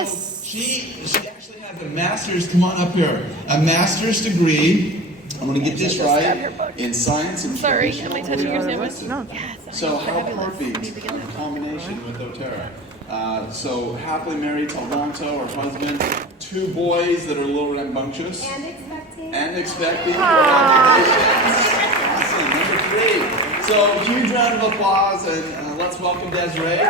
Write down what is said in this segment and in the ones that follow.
Yes. So she actually has a master's, come on up here, a master's degree, I'm going to get this right, in science and Sorry, traditional am I touching your sandwich? No. So how perfect in combination with doTERRA. So happily married to Alonso, her husband, 2 boys that are a little rambunctious. And expecting. Congratulations. Awesome. Number 3. So huge round of applause and let's welcome Desiree.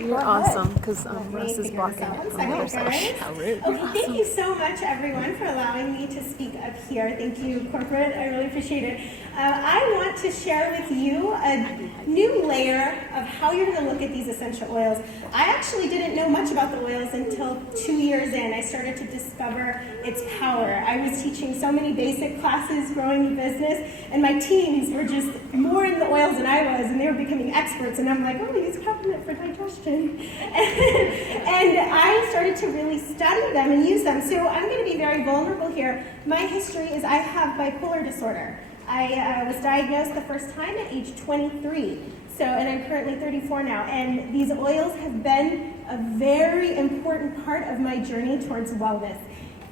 You're awesome, because Russ is blocking it from the other side. How rude. Okay, thank you so much, everyone, for allowing me to speak up here. Thank you, corporate. I really appreciate it. I want to share with you a new layer of how you're going to look at these essential oils. I actually didn't know much about the oils until 2 years in. I started to discover its power. I was teaching so many basic classes growing the business, and my teams were just more in the oils than I was, and they were becoming experts, and I'm like, oh, use peppermint for digestion. And I started to really study them and use them. So I'm going to be very vulnerable here. My history is I have bipolar disorder. I was diagnosed the first time at age 23. And I'm currently 34 now. And these oils have been a very important part of my journey towards wellness.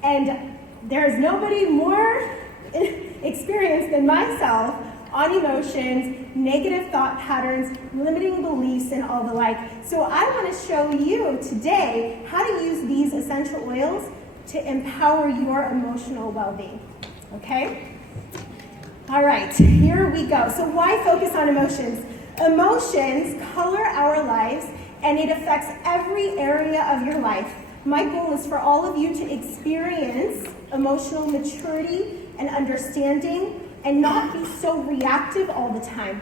And there is nobody more experienced than myself on emotions, negative thought patterns, limiting beliefs, and all the like. So I want to show you today how to use these essential oils to empower your emotional well-being. Okay? All right, here we go. So why focus on emotions? Emotions color our lives, and it affects every area of your life. My goal is for all of you to experience emotional maturity and understanding and not be so reactive all the time.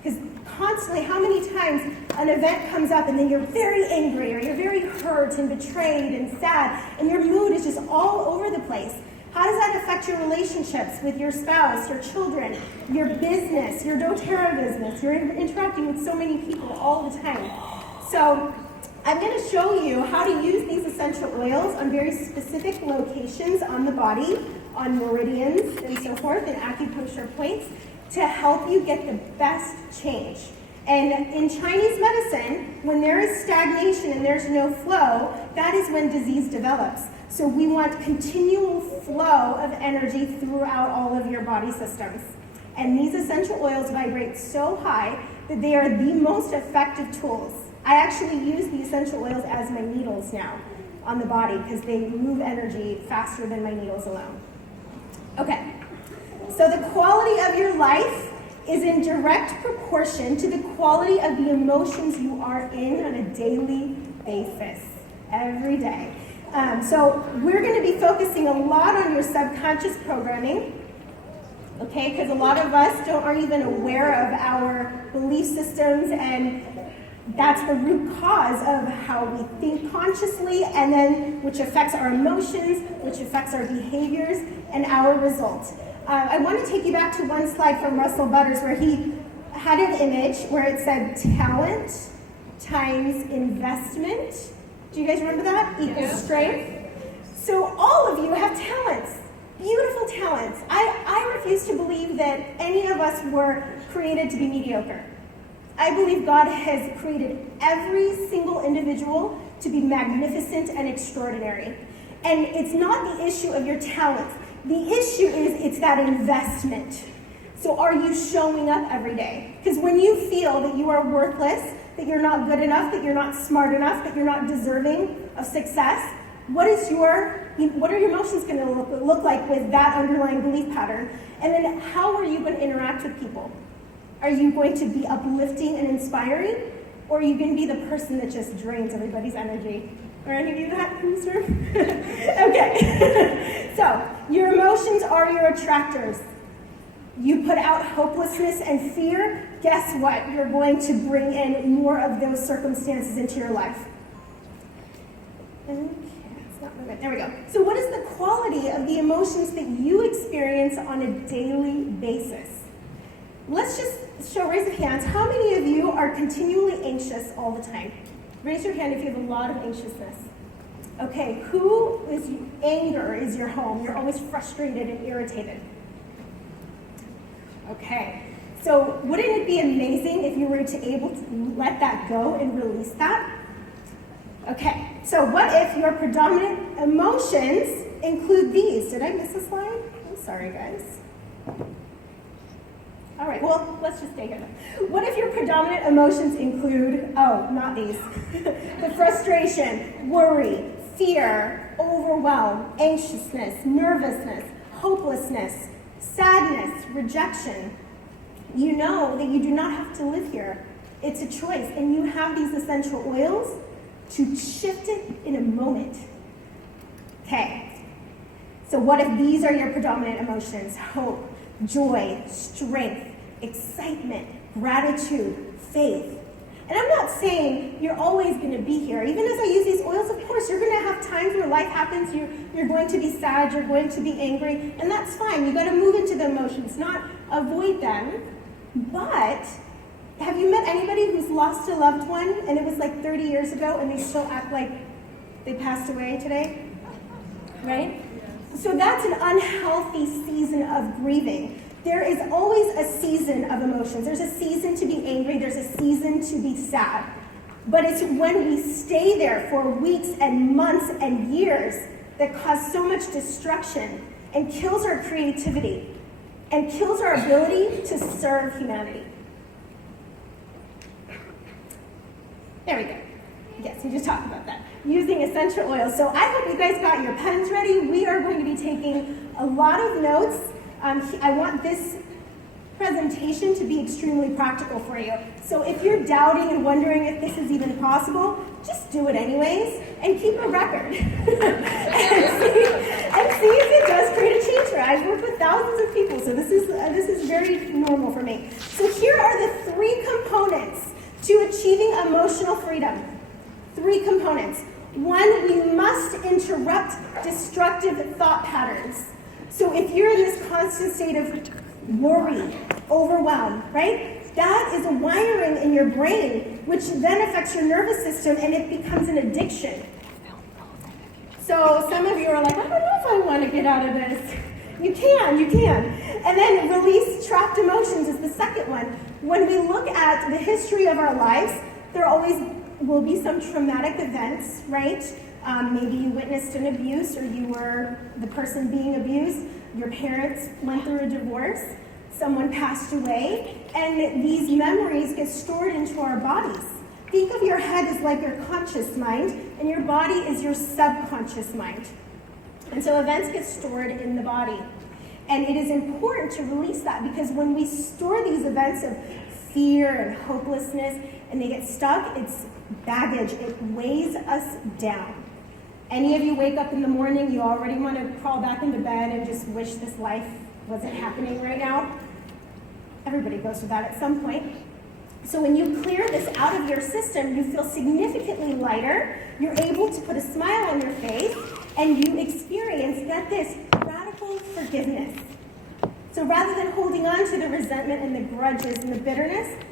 Because constantly, how many times an event comes up and then you're very angry or you're very hurt and betrayed and sad and your mood is just all over the place. How does that affect your relationships with your spouse, your children, your business, your doTERRA business? You're interacting with so many people all the time. So I'm going to show you how to use these essential oils on very specific locations on the body, on meridians and so forth, and acupuncture points to help you get the best change. And in Chinese medicine, when there is stagnation and there's no flow, that is when disease develops. So we want continual flow of energy throughout all of your body systems. And these essential oils vibrate so high that they are the most effective tools. I actually use the essential oils as my needles now on the body because they move energy faster than my needles alone. Okay, so the quality of your life is in direct proportion to the quality of the emotions you are in on a daily basis, every day. So we're going to be focusing a lot on your subconscious programming, okay, because a lot of us aren't even aware of our belief systems, and that's the root cause of how we think consciously, and then which affects our emotions, which affects our behaviors and our results. I want to take you back to one slide from Russell Butters where he had an image where it said talent times investment. Do you guys remember that? Equals strength. So all of you have talents, beautiful talents. I refuse to believe that any of us were created to be mediocre. I believe God has created every single individual to be magnificent and extraordinary. And it's not the issue of your talents. The issue is it's that investment. So are you showing up every day? Because when you feel that you are worthless, that you're not good enough, that you're not smart enough, that you're not deserving of success, what are your emotions going to look like with that underlying belief pattern? And then how are you going to interact with people? Are you going to be uplifting and inspiring? Or are you going to be the person that just drains everybody's energy? Are any of you that in this room? Okay. So, your emotions are your attractors. You put out hopelessness and fear, guess what? You're going to bring in more of those circumstances into your life. Okay, it's not moving. There we go. So what is the quality of the emotions that you experience on a daily basis? Let's just raise of hands. How many of you are continually anxious all the time? Raise your hand if you have a lot of anxiousness. Okay, anger is your home. You're always frustrated and irritated. Okay, So wouldn't it be amazing if you were to able to let that go and release that? Okay, so what if your predominant emotions include these? Did I miss a slide? I'm sorry, guys. All right, well, let's just stay here then. What if your predominant emotions include, oh, not these, the frustration, worry, fear, overwhelm, anxiousness, nervousness, hopelessness, sadness, rejection? You know that you do not have to live here. It's a choice, and you have these essential oils to shift it in a moment. Okay, so what if these are your predominant emotions? Hope, joy, strength, excitement, gratitude, faith. And I'm not saying you're always going to be here. Even as I use these oils, of course, you're going to have times where life happens. You're going to be sad, you're going to be angry, and that's fine. You got to move into the emotions, not avoid them. But have you met anybody who's lost a loved one and it was like 30 years ago and they still act like they passed away today? Right? So that's an unhealthy season of grieving. There is always a season of emotions. There's a season to be angry. There's a season to be sad. But it's when we stay there for weeks and months and years that cause so much destruction and kills our creativity and kills our ability to serve humanity. There we go. Yes, we just talked about that. Using essential oils. So I hope you guys got your pens ready. We are going to be taking a lot of notes. I want this presentation to be extremely practical for you. So if you're doubting and wondering if this is even possible, just do it anyways and keep a record. and see if it does create a change for you. I've worked with thousands of people, so this is very normal for me. So here are the 3 components to achieving emotional freedom. 3 components. 1, we must interrupt destructive thought patterns. So if you're in this constant state of worry, overwhelm, right? That is a wiring in your brain, which then affects your nervous system, and it becomes an addiction. So some of you are like, I don't know if I want to get out of this. You can. And then release trapped emotions is the second one. When we look at the history of our lives, there always will be some traumatic events, right? Maybe you witnessed an abuse, or you were the person being abused. Your parents went through a divorce. Someone passed away. And these memories get stored into our bodies. Think of your head as like your conscious mind, and your body is your subconscious mind. And so events get stored in the body. And it is important to release that, because when we store these events of fear and hopelessness and they get stuck, it's baggage. It weighs us down. Any of you wake up in the morning, you already want to crawl back into bed and just wish this life wasn't happening right now? Everybody goes through that at some point. So when you clear this out of your system, you feel significantly lighter, you're able to put a smile on your face, and you experience, get this, radical forgiveness. So rather than holding on to the resentment and the grudges and the bitterness,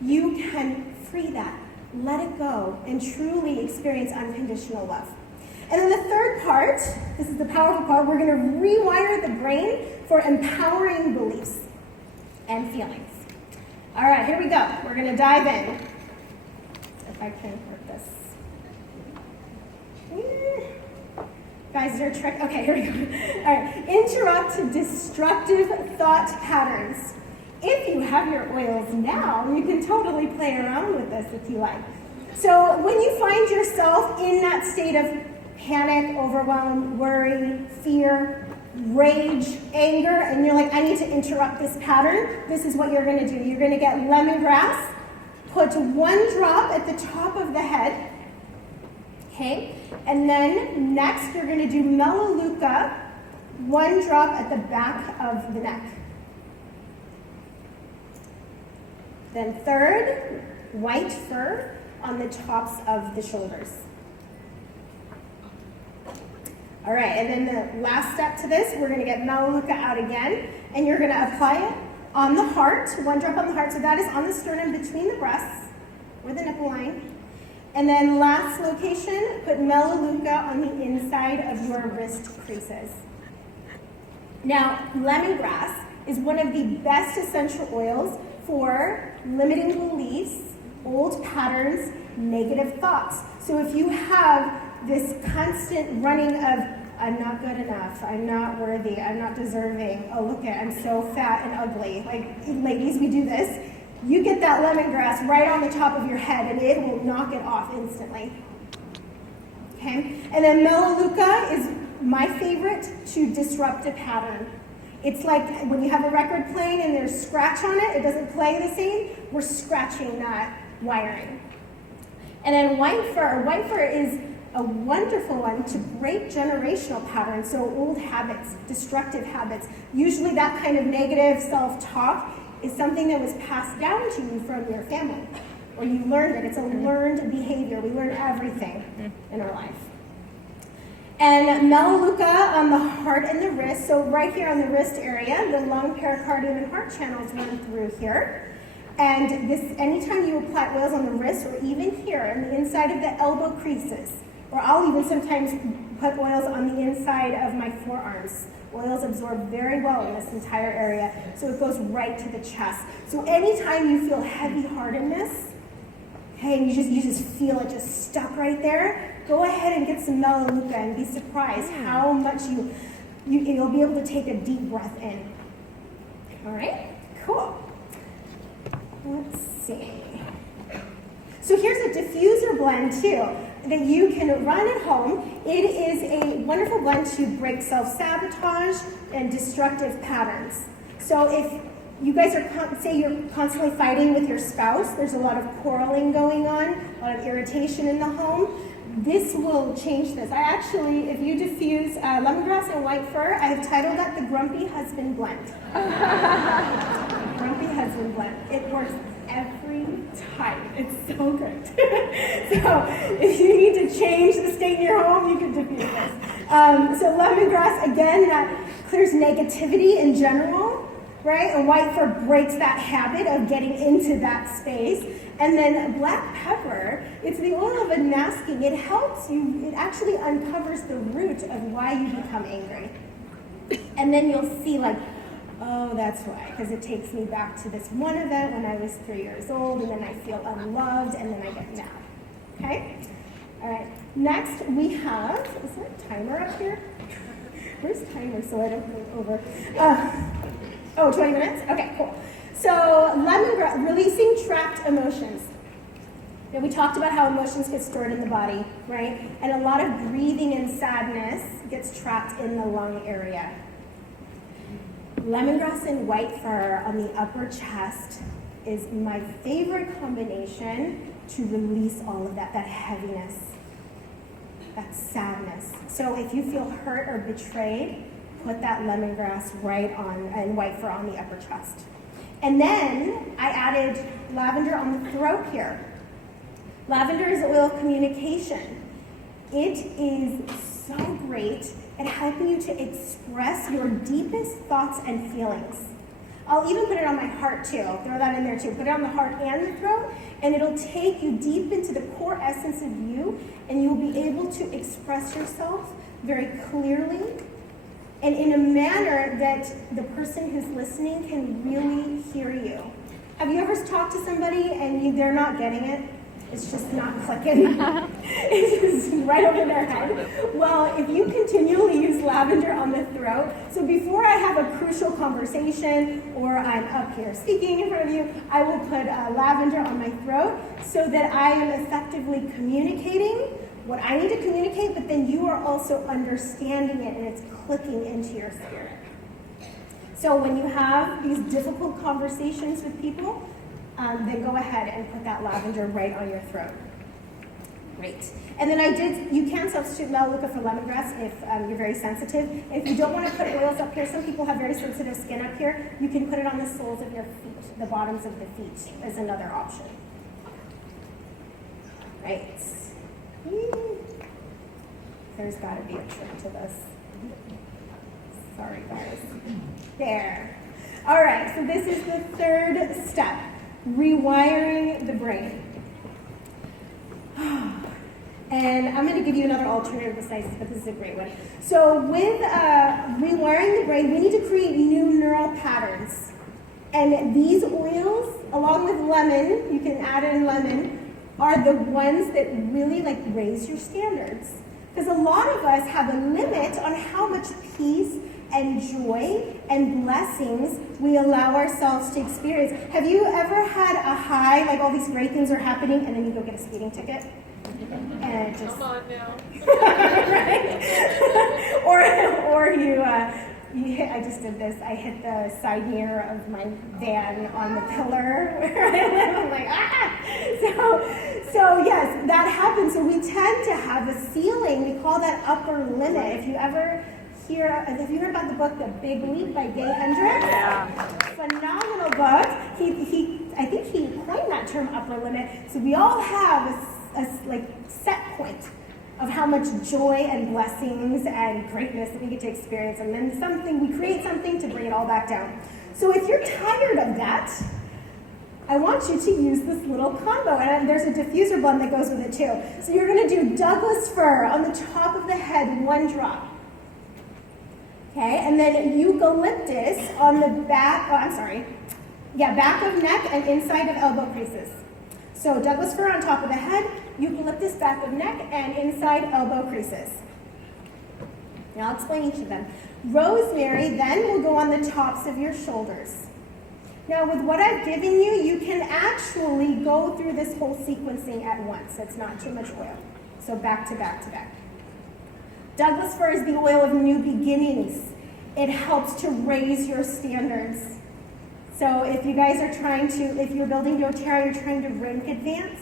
you can free that, let it go, and truly experience unconditional love. And then the third part, this is the powerful part, we're going to rewire the brain for empowering beliefs and feelings. All right, here we go. We're going to dive in. If I can work this. Guys, is there a trick? Okay, here we go. All right, interrupt destructive thought patterns. If you have your oils now, you can totally play around with this if you like. So when you find yourself in that state of panic, overwhelm, worry, fear, rage, anger, and you're like, I need to interrupt this pattern, this is what you're going to do. You're going to get lemongrass, put 1 drop at the top of the head, okay? And then next, you're going to do melaleuca, 1 drop at the back of the neck. Then third, white fur on the tops of the shoulders. All right, and then the last step to this, we're going to get melaleuca out again, and you're going to apply it on the heart, 1 drop on the heart, so that is on the sternum between the breasts, or the nipple line. And then last location, put melaleuca on the inside of your wrist creases. Now, lemongrass is one of the best essential oils for limiting beliefs, old patterns, negative thoughts. So if you have this constant running of, I'm not good enough, I'm not worthy, I'm not deserving, oh look at, I'm so fat and ugly. Like, ladies, we do this. You get that lemongrass right on the top of your head and it will knock it off instantly. Okay? And then Melaleuca is my favorite to disrupt a pattern. It's like when you have a record playing and there's scratch on it, it doesn't play the same, we're scratching that wiring. And then white fur is a wonderful one to break generational patterns, so old habits, destructive habits. Usually that kind of negative self-talk is something that was passed down to you from your family, or you learned it. It's a learned behavior. We learn everything in our life. And Melaleuca on the heart and the wrist. So right here on the wrist area, the lung, pericardium, and heart channels run through here. And this, anytime you apply oils on the wrist, or even here on the inside of the elbow creases, or I'll even sometimes put oils on the inside of my forearms. Oils absorb very well in this entire area, so it goes right to the chest. So anytime you feel heavy-heartedness, okay, and you just feel it just stuck right there, go ahead and get some Melaleuca and be surprised how much you'll be able to take a deep breath in. All right, cool. Let's see. So here's a diffuser blend too that you can run at home. It is a wonderful blend to break self-sabotage and destructive patterns. So if you guys are, say you're constantly fighting with your spouse, there's a lot of quarreling going on, a lot of irritation in the home, this will change this. I actually, if you diffuse lemongrass and white fur, I have titled that the Grumpy Husband Blend. Grumpy Husband Blend. It works every time. It's so good. So if you need to change the state in your home, you can diffuse this. So lemongrass, again, that clears negativity in general, right? And white fur breaks that habit of getting into that space. And then black pepper, it's the oil of unmasking. It helps you, it actually uncovers the root of why you become angry. And then you'll see like, oh, that's why, because it takes me back to this one event when I was 3 years old, and then I feel unloved, and then I get mad. Okay? All right. Next, we have, is there a timer up here? Where's timer so I don't go over? 20 minutes? Okay, cool. So, lemongrass, releasing trapped emotions. Now, we talked about how emotions get stored in the body, right? And a lot of grieving and sadness gets trapped in the lung area. Lemongrass and white fur on the upper chest is my favorite combination to release all of that heaviness, that sadness. So if you feel hurt or betrayed, put that lemongrass right on, and white fur on the upper chest. And then I added lavender on the throat here. Lavender is oil of communication. It is so great at helping you to express your deepest thoughts and feelings. I'll even put it on my heart too. I'll throw that in there too. Put it on the heart and the throat, and it'll take you deep into the core essence of you, and you'll be able to express yourself very clearly and in a manner that the person who's listening can really hear you. Have you ever talked to somebody and they're not getting it? It's just not clicking. It's just right over their head. Well, if you continually use lavender on the throat, so before I have a crucial conversation or I'm up here speaking in front of you, I will put lavender on my throat so that I am effectively communicating what I need to communicate, but then you are also understanding it and it's clicking into your spirit. So when you have these difficult conversations with people, then go ahead and put that lavender right on your throat. Great. And then you can substitute Melaleuca for lemongrass if you're very sensitive. If you don't want to put oils up here, some people have very sensitive skin up here, you can put it on the soles of your feet, the bottoms of the feet is another option. Right. There's got to be a trick to this. Sorry, guys. There. All right, so this is the third step. Rewiring the brain. And I'm going to give you another alternative besides this, but this is a great one. So with rewiring the brain, we need to create new neural patterns. And these oils, along with lemon, you can add in lemon, are the ones that really like raise your standards. Because a lot of us have a limit on how much peace and joy and blessings we allow ourselves to experience. Have you ever had a high, like all these great things are happening, and then you go get a speeding ticket? And it just... Come on now. Right? or you hit, I just did this, I hit the side mirror of my van on the pillar where I live. I'm like, ah! So yes, that happens. So we tend to have a ceiling. We call that upper limit. If you ever have you heard about the book The Big Leap by Gay Hendricks? Yeah. Phenomenal book. I think he coined that term upper limit. So we all have a like set point of how much joy and blessings and greatness that we get to experience, and then we create something to bring it all back down. So if you're tired of that, I want you to use this little combo, and there's a diffuser blend that goes with it too. So you're going to do Douglas fir on the top of the head, 1 drop. Okay, and then eucalyptus on the back, back of neck and inside of elbow creases. So Douglas fir on top of the head, eucalyptus back of neck, and inside elbow creases. Now I'll explain each of them. Rosemary then will go on the tops of your shoulders. Now with what I've given you, you can actually go through this whole sequencing at once. It's not too much oil. So back to back to back. Douglas fir is the oil of new beginnings. It helps to raise your standards. So if you guys are if you're building doTERRA, you're trying to rank advance,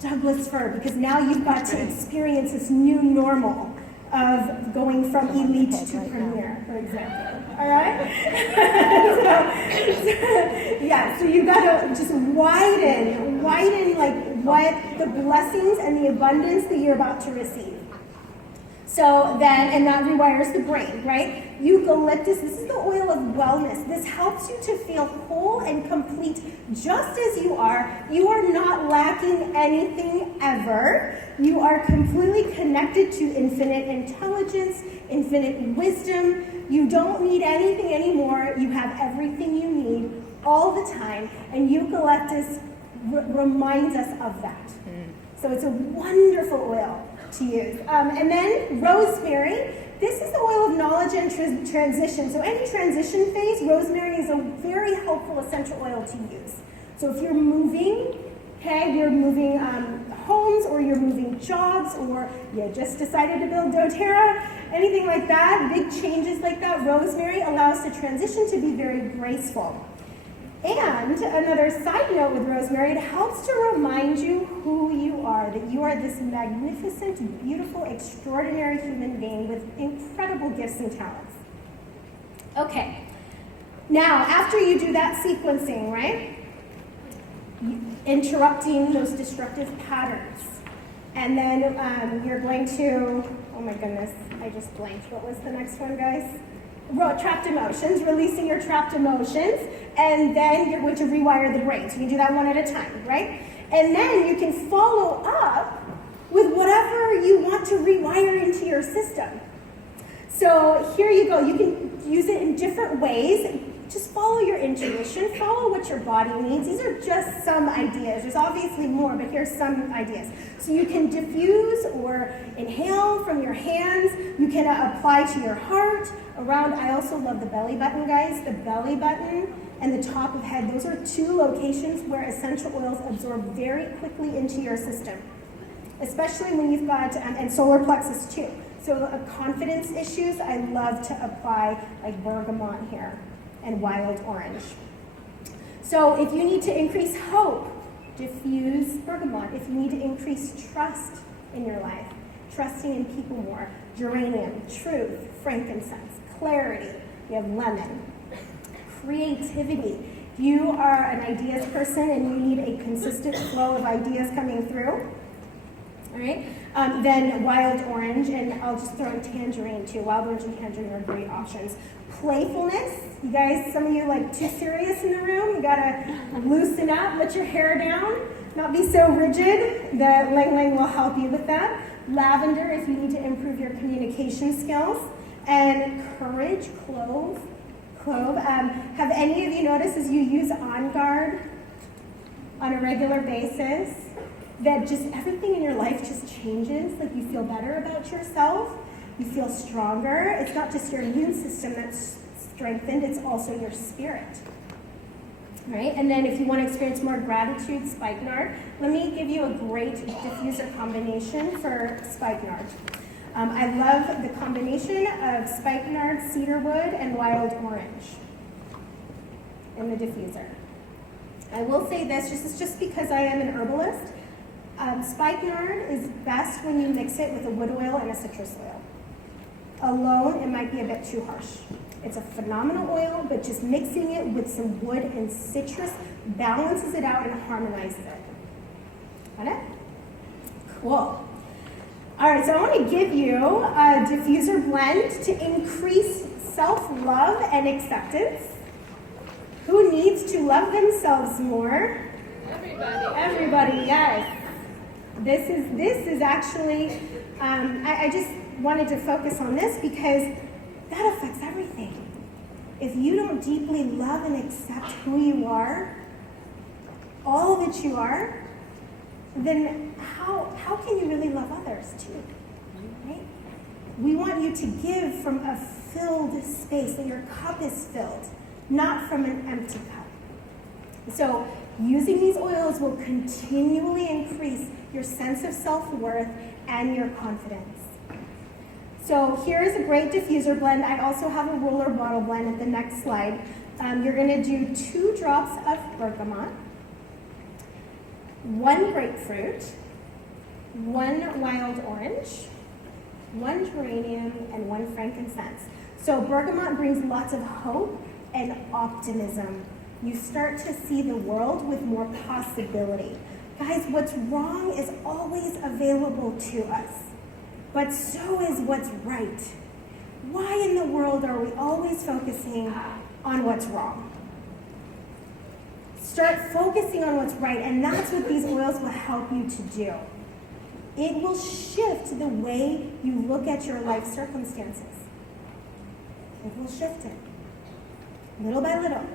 Douglas fir, because now you've got to experience this new normal of going from elite to premier, for example. All right? So you've got to just widen like what the blessings and the abundance that you're about to receive. So then, and that rewires the brain, right? Eucalyptus, this is the oil of wellness. This helps you to feel whole and complete just as you are. You are not lacking anything ever. You are completely connected to infinite intelligence, infinite wisdom. You don't need anything anymore. You have everything you need all the time. And eucalyptus reminds us of that. So it's a wonderful oil to use. And then rosemary, this is the oil of knowledge and transition. So any transition phase, rosemary is a very helpful essential oil to use. So if you're moving, you're moving homes, or you're moving jobs, or you just decided to build doTERRA, anything like that, big changes like that, rosemary allows the transition to be very graceful. And another side note with rosemary, it helps to remind you who you are, that you are this magnificent, beautiful, extraordinary human being with incredible gifts and talents. Okay, now after you do that sequencing, right, interrupting those destructive patterns, and then you're going to, oh my goodness, I just blanked. What was the next one, guys? Trapped emotions, releasing your trapped emotions, and then you're going to rewire the brain. So you do that one at a time, right? And then you can follow up with whatever you want to rewire into your system. So here you go. You can use it in different ways. Just follow your intuition, follow what your body needs. These are just some ideas. There's obviously more, but here's some ideas. So you can diffuse or inhale from your hands. You can apply to your heart, around. I also love the belly button, guys. The belly button and the top of head. Those are 2 locations where essential oils absorb very quickly into your system, especially when you've got, and solar plexus too. So confidence issues, I love to apply like bergamot here and wild orange. So if you need to increase hope, diffuse bergamot. If you need to increase trust in your life, trusting in people more, geranium, truth, frankincense, clarity, you have lemon. Creativity. If you are an ideas person and you need a consistent flow of ideas coming through, all right, then wild orange, and I'll just throw in tangerine too. Wild orange and tangerine are great options. Playfulness. You guys, some of you like too serious in the room. You gotta loosen up, let your hair down, not be so rigid. The Lang Lang will help you with that. Lavender, if you need to improve your communication skills. And courage, clove. Have any of you noticed as you use On Guard on a regular basis that just everything in your life just changes? Like you feel better about yourself, you feel stronger. It's not just your immune system that's strengthened, it's also your spirit. Right? And then if you want to experience more gratitude, spikenard. Let me give you a great diffuser combination for spikenard. I love the combination of spikenard, cedarwood, and wild orange in the diffuser. I will say this, just because I am an herbalist, spikenard is best when you mix it with a wood oil and a citrus oil. Alone, it might be a bit too harsh. It's a phenomenal oil, but just mixing it with some wood and citrus balances it out and harmonizes it. Got it? Cool. All right, so I want to give you a diffuser blend to increase self-love and acceptance. Who needs to love themselves more? Everybody, yes. This is actually, I just wanted to focus on this because that affects everything. If you don't deeply love and accept who you are, all that you are, then how can you really love others too? Right? We want you to give from a filled space, that your cup is filled, not from an empty cup. So using these oils will continually increase your sense of self-worth and your confidence. So here is a great diffuser blend. I also have a roller bottle blend at the next slide. You're going to do 2 drops of bergamot, 1 grapefruit, 1 wild orange, 1 geranium, and 1 frankincense. So bergamot brings lots of hope and optimism. You start to see the world with more possibility. Guys, what's wrong is always available to us, but so is what's right. Why in the world are we always focusing on what's wrong? Start focusing on what's right, and that's what these oils will help you to do. It will shift the way you look at your life circumstances. It will shift it, little by little.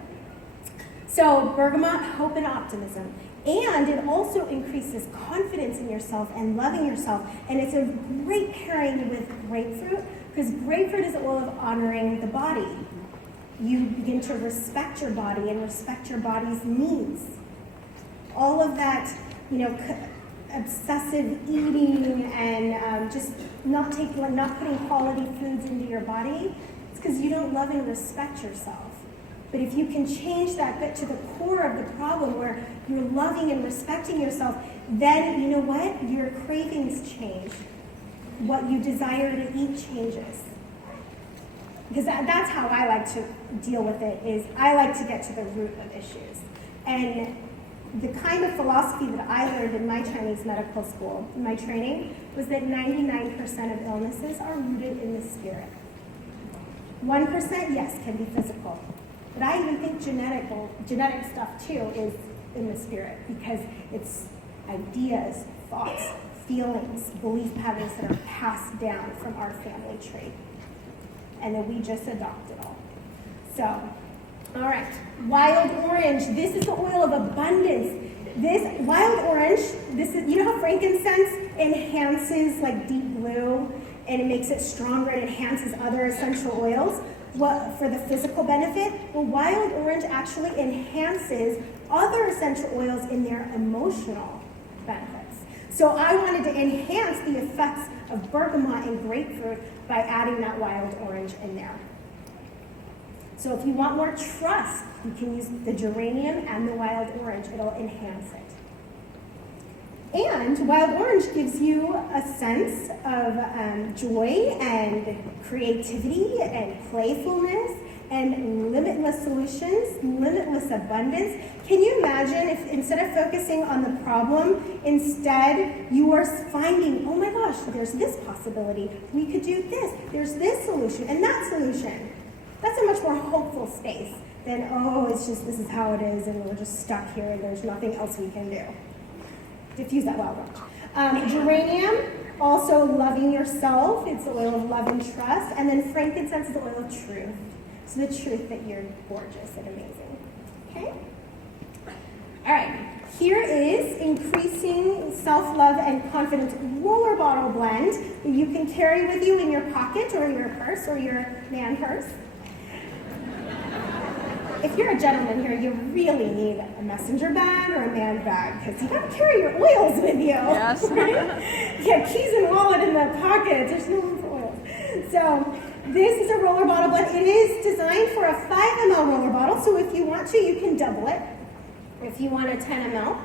So bergamot, hope and optimism. And it also increases confidence in yourself and loving yourself. And it's a great pairing with grapefruit, because grapefruit is the oil of honoring the body. You begin to respect your body and respect your body's needs. All of that, obsessive eating and just not putting quality foods into your body, it's because you don't love and respect yourself. But if you can change that, get to the core of the problem where you're loving and respecting yourself, then you know what? Your cravings change. What you desire to eat changes. Because that's how I like to deal with it, is I like to get to the root of issues. And the kind of philosophy that I learned in my Chinese medical school, in my training, was that 99% of illnesses are rooted in the spirit. 1%, yes, can be physical. But I even think genetic stuff too is in the spirit, because it's ideas, thoughts, feelings, belief patterns that are passed down from our family tree. And then we just adopt it all. So, all right, wild orange. This is the oil of abundance. This wild orange, you know how frankincense enhances like deep blue and it makes it stronger and enhances other essential oils? For the physical benefit, well, wild orange actually enhances other essential oils in their emotional benefits. So I wanted to enhance the effects of bergamot and grapefruit by adding that wild orange in there. So if you want more trust, you can use the geranium and the wild orange. It'll enhance it. And wild orange gives you a sense of joy and creativity and playfulness and limitless solutions, limitless abundance. Can you imagine if instead of focusing on the problem, instead you are finding, oh my gosh, there's this possibility. We could do this. There's this solution and that solution. That's a much more hopeful space than, oh, it's just, this is how it is, and we're just stuck here, and there's nothing else we can do. Diffuse that well, geranium, also loving yourself. It's the oil of love and trust. And then frankincense is the oil of truth. So the truth that you're gorgeous and amazing. Okay? All right. Here is increasing self-love and confidence roller bottle blend that you can carry with you in your pocket or your purse or your man purse. If you're a gentleman here, you really need a messenger bag or a man bag because you got to carry your oils with you. Yes. Right? You have keys and wallet in the pocket. There's no room for oils. So this is a roller bottle blend. It is designed for a 5 ml roller bottle. So if you want to, you can double it. If you want a 10 ml.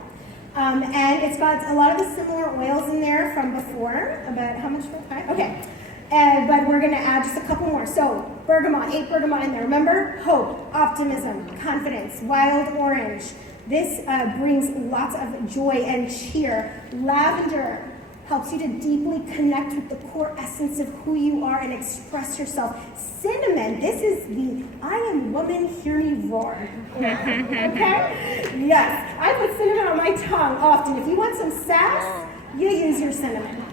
And it's got a lot of the similar oils in there from before. About how much for 5? Okay. But we're going to add just a couple more. So bergamot, 8 bergamot in there. Remember? Hope, optimism, confidence, wild orange. This brings lots of joy and cheer. Lavender helps you to deeply connect with the core essence of who you are and express yourself. Cinnamon, this is the I am woman, hear me roar. Okay? Yes. I put cinnamon on my tongue often. If you want some sass, you use your cinnamon.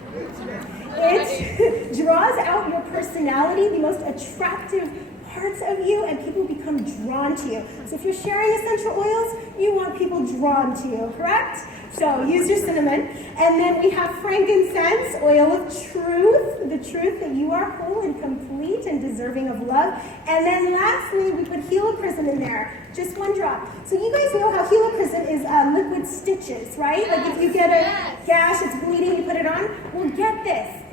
It draws out your personality, the most attractive parts of you, and people become drawn to you. So if you're sharing essential oils, you want people drawn to you, correct? So use your cinnamon. And then we have frankincense, oil of truth, the truth that you are whole and complete and deserving of love. And then lastly, we put helichrysum in there, just 1 drop. So you guys know how helichrysum is liquid stitches, right? Like if you get a gash, it's bleeding, you put it on. Well, get this.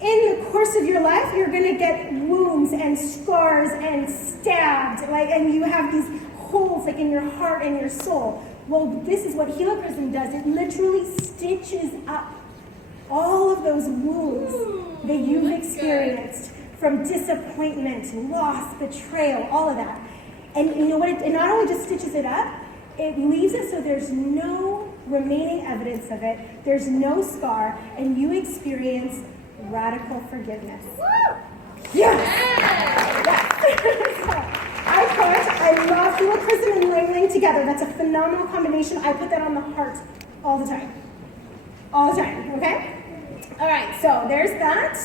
In the course of your life, you're going to get wounds and scars and stabbed, and you have these holes in your heart and your soul. Well, this is what helichrysum does. It literally stitches up all of those wounds that you've experienced from disappointment, loss, betrayal, all of that. And you know what? It not only just stitches it up, it leaves it so there's no remaining evidence of it. There's no scar, and you experience radical forgiveness. Yes! I love helichrysum and ling together. That's a phenomenal combination. I put that on the heart all the time. All the time, okay? All right, so there's that.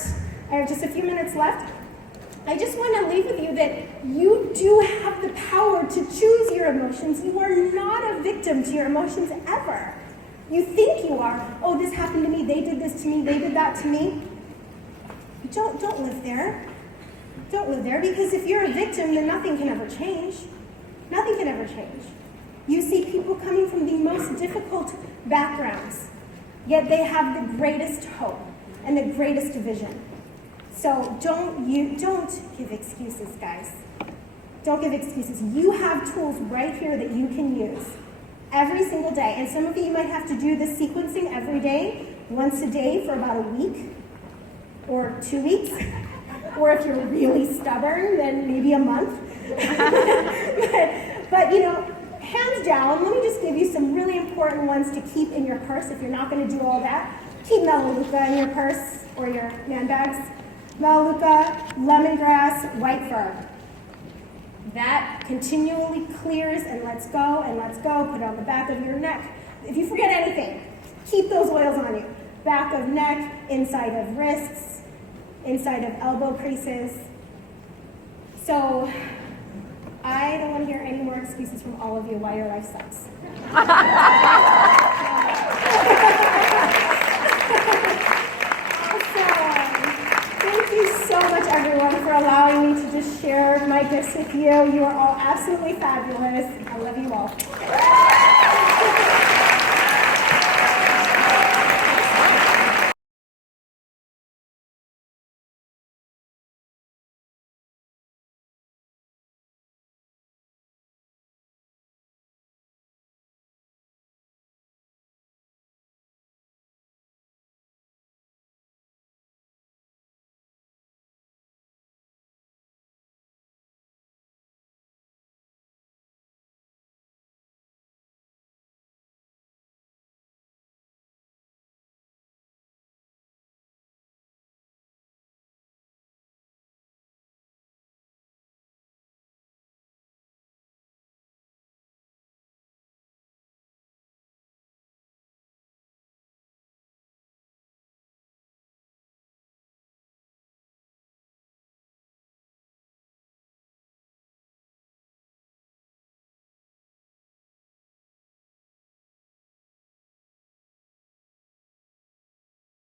I have just a few minutes left. I just want to leave with you that you do have the power to choose your emotions. You are not a victim to your emotions ever. You think you are. Oh, this happened to me. They did this to me. They did that to me. Don't live there. Don't live there, because if you're a victim, then nothing can ever change. Nothing can ever change. You see people coming from the most difficult backgrounds, yet they have the greatest hope and the greatest vision. So don't give excuses, guys. Don't give excuses. You have tools right here that you can use every single day. And some of you might have to do this sequencing every day, once a day for about a week or 2 weeks. Or if you're really stubborn, then maybe a month. but hands down, let me just give you some really important ones to keep in your purse if you're not going to do all that. Keep Melaleuca in your purse or your handbags. Melaleuca, lemongrass, white fir. That continually clears and lets go and lets go. Put it on the back of your neck. If you forget anything, keep those oils on you. Back of neck, inside of wrists, inside of elbow creases. So I don't want to hear any more excuses from all of you why your life sucks. Thank you so much, everyone, for allowing me to just share my gifts with you. You are all absolutely fabulous. I love you all.